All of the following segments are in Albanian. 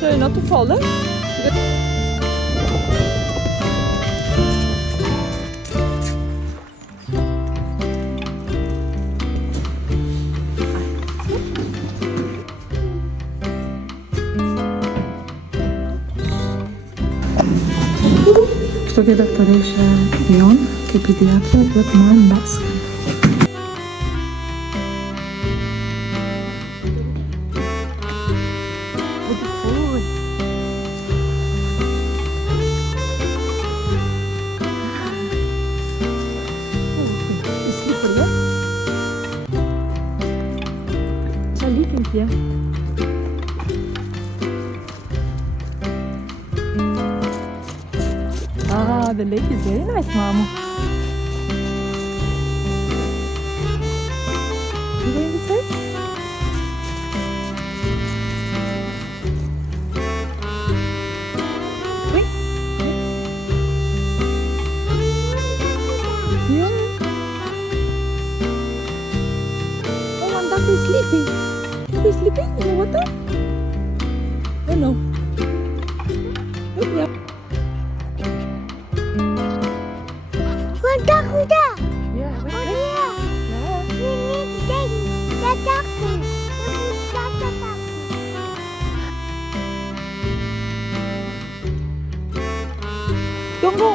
Så är det något att falla. Kështu ke doktoresha Dion, ke pediatra, do të marrë maskën. Ja. Ah, the lake is very nice, Mama. You going this way? Wait. Yeah. Oh, and that is sleeping. Are you sleeping in the water? Oh no. Look, Kuda. yeah, wait, Oh wait. yeah. Yeah. We need things. The doctor. Don't go.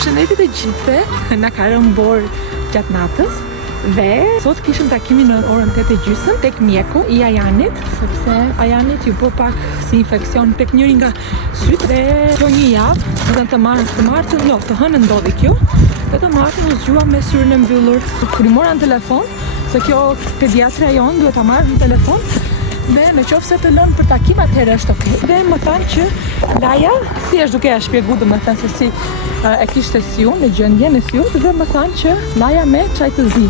Shëndetit e gjithëve, na ka rënë bor gjatë natës dhe sot kishim takimin në orën 8:30 tek mjeku i Ajanit, sepse Ajanit ju bë pak si infeksion tek njëri nga sytë dhe kjo një javë, të martën, të hënën ndodhi kjo, dhe të martën u zgjua me syrin e mbyllur. Kur i mora në telefon, se kjo pediatra jon duhet ta marrë në telefon, dhe në qoftë se të lënë për takim atëherë është okay. Dhe më thanë që Laja, thjesht duke ja shpjeguar domethënë se si e kishte si unë, në gjendjen e si unë, dhe më thanë që Laja me çaj të zi.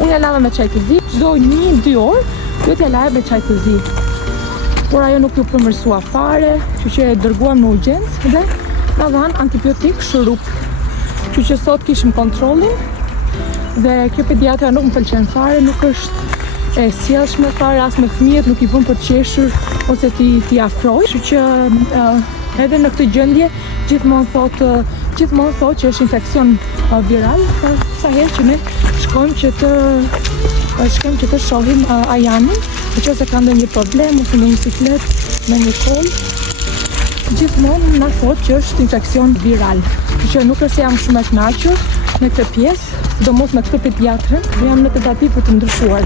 Unë ja lava me çaj të zi, çdo 1-2 orë duhet ja laja me çaj të zi. Por ajo nuk ju përmirësua fare, kështu që e dërguam në urgjencë dhe na dhanë antibiotik shurup. Kështu që sot kishim kontrollin dhe kjo pediatra nuk më pëlqen fare, nuk është e sjellshme fare as me fëmijët, nuk i bën për të qeshur ose ti afroj. Kështu që edhe në këtë gjendje gjithmonë thotë që është infeksion viral, sa herë që ne shkojmë që të shohim Ajanin, nëse ka ndonjë problem ose ndonjë siklet në një kol, gjithmonë na thotë që është infeksion viral. Kështu që nuk është se jam shumë e kënaqur në këtë pjesë, sidomos me këtë pediatrën, jam në tentativë për të ndryshuar.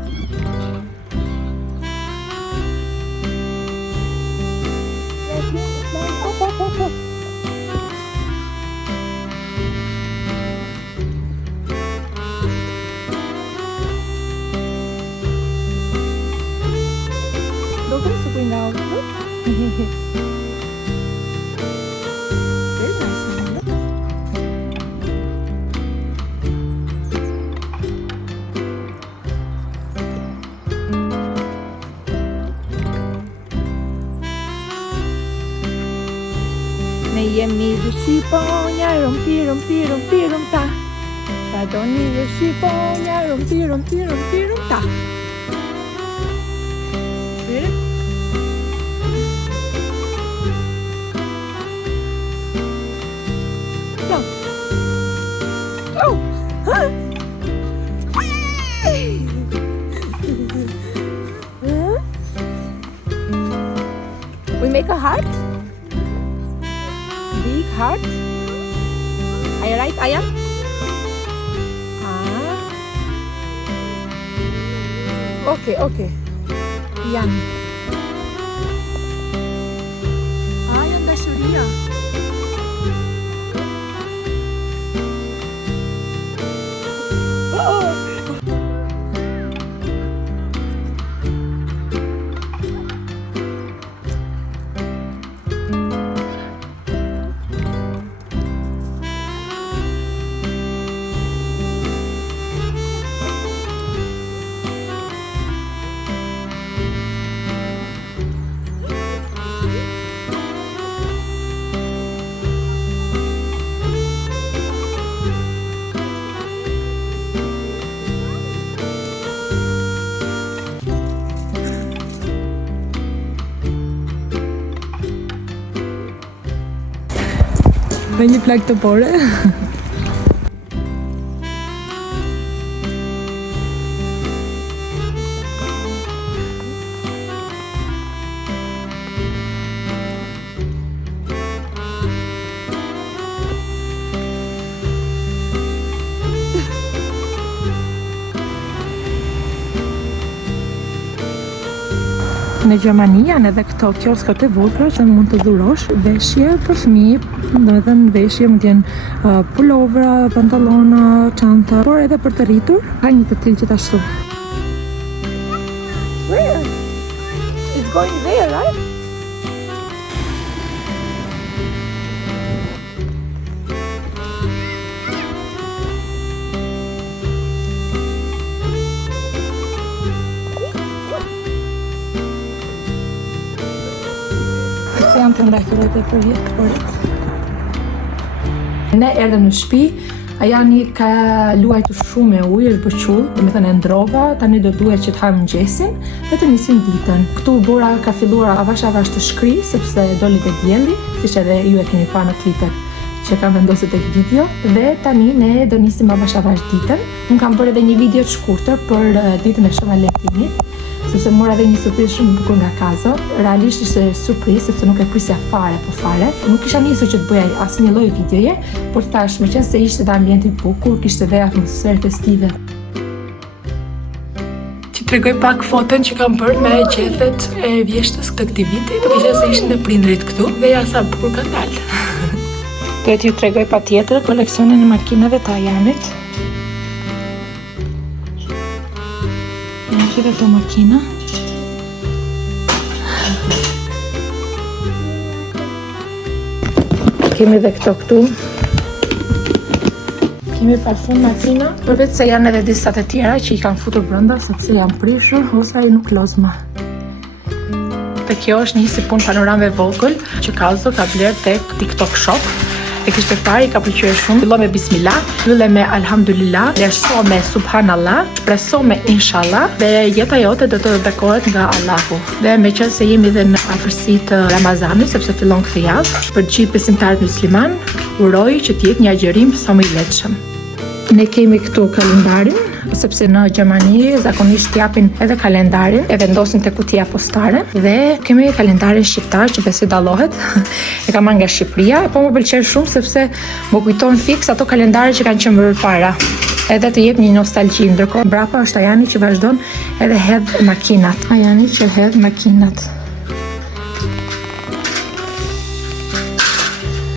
Don't go going out. Very nice. Ne jemi dhe shqiponja, rompi ta. Qa doni dhe shqiponja, rompi ta. Vere? No. Oh! Huh? We make a heart? Big heart? Are you right, Ayan? Okay. Yan. Ayan na Surya. Dhe një plak të bore. Në Gjermani janë edhe këto kioskët e vogla që mund të dhurosh veshje për fëmijë, domethënë veshje mund të jenë pulovra, pantallona, çanta, por edhe për të rritur ka një të tillë gjithashtu. Where? It's going there, right? Janë të ndakëve të për jetë. Ne erdhëm në shtëpi, Ajani ka luajtur shumë me ujë, është bërë qull, domethënë e ndrova, tani do duhet që të hajmë mëngjesin dhe të nisim ditën. Këtu bura ka filluar avash të shkri sepse doli te dielli, siç edhe ju e keni parë në klipet që kam vendosur tek video, dhe tani ne do nisim avash ditën. Unë kam bërë edhe një video të shkurtër për ditën e Shën Valentinit, sepse mora edhe një surprizë shumë bukur nga Kazo. Realisht ishte surprizë sepse nuk e prisja fare, po fare. Nuk kisha nisur që të bëja asnjë lloj videoje, por tash meqense se ishte edhe ambienti i bukur, kishte edhe atmosferë festive. Ti tregoj pak foton që kam bërë me gjethet e vjeshtës këtë këtij viti, duke qenë se ishin dhe prindrit këtu dhe ja sa bukur ka dalë. Do t'ju tregoj patjetër koleksionin e makinave të Ajanit. Gjithë këto makina. Kemi dhe këto këtu. Kemi parfum makina, përveç se janë edhe disa të tjera që i kanë futur brenda sepse janë prishur ose ai nuk loz më. Dhe kjo është një si punë panorame vogël që Kazo ka bler tek TikTok Shop. E kishte parë, i ka pëlqyer shumë. Fillo me bismillah, filloi me alhamdulillah, vlerëso me subhanallah, shpreso me inshallah dhe jeta jote do të bekohet nga Allahu. Dhe meqense jemi dhe në afërsi të Ramazanit, sepse fillon këtë javë, për gjithë besimtarët musliman, uroj që të jetë një agjërim sa më i lehtëshëm. Ne kemi këtu kalendarin, sepse në Gjermani zakonisht japin edhe kalendarin, e vendosin te kutia postare, dhe kemi kalendarin shqiptar që besoj dallohet. E kam marrë nga Shqipëria, po më pëlqen shumë sepse më kujton fiks ato kalendare që kanë qenë më para. Edhe të jep një nostalgji, ndërkohë mbrapa është Ajani që vazhdon edhe hedh makinat. Ajani që hedh makinat.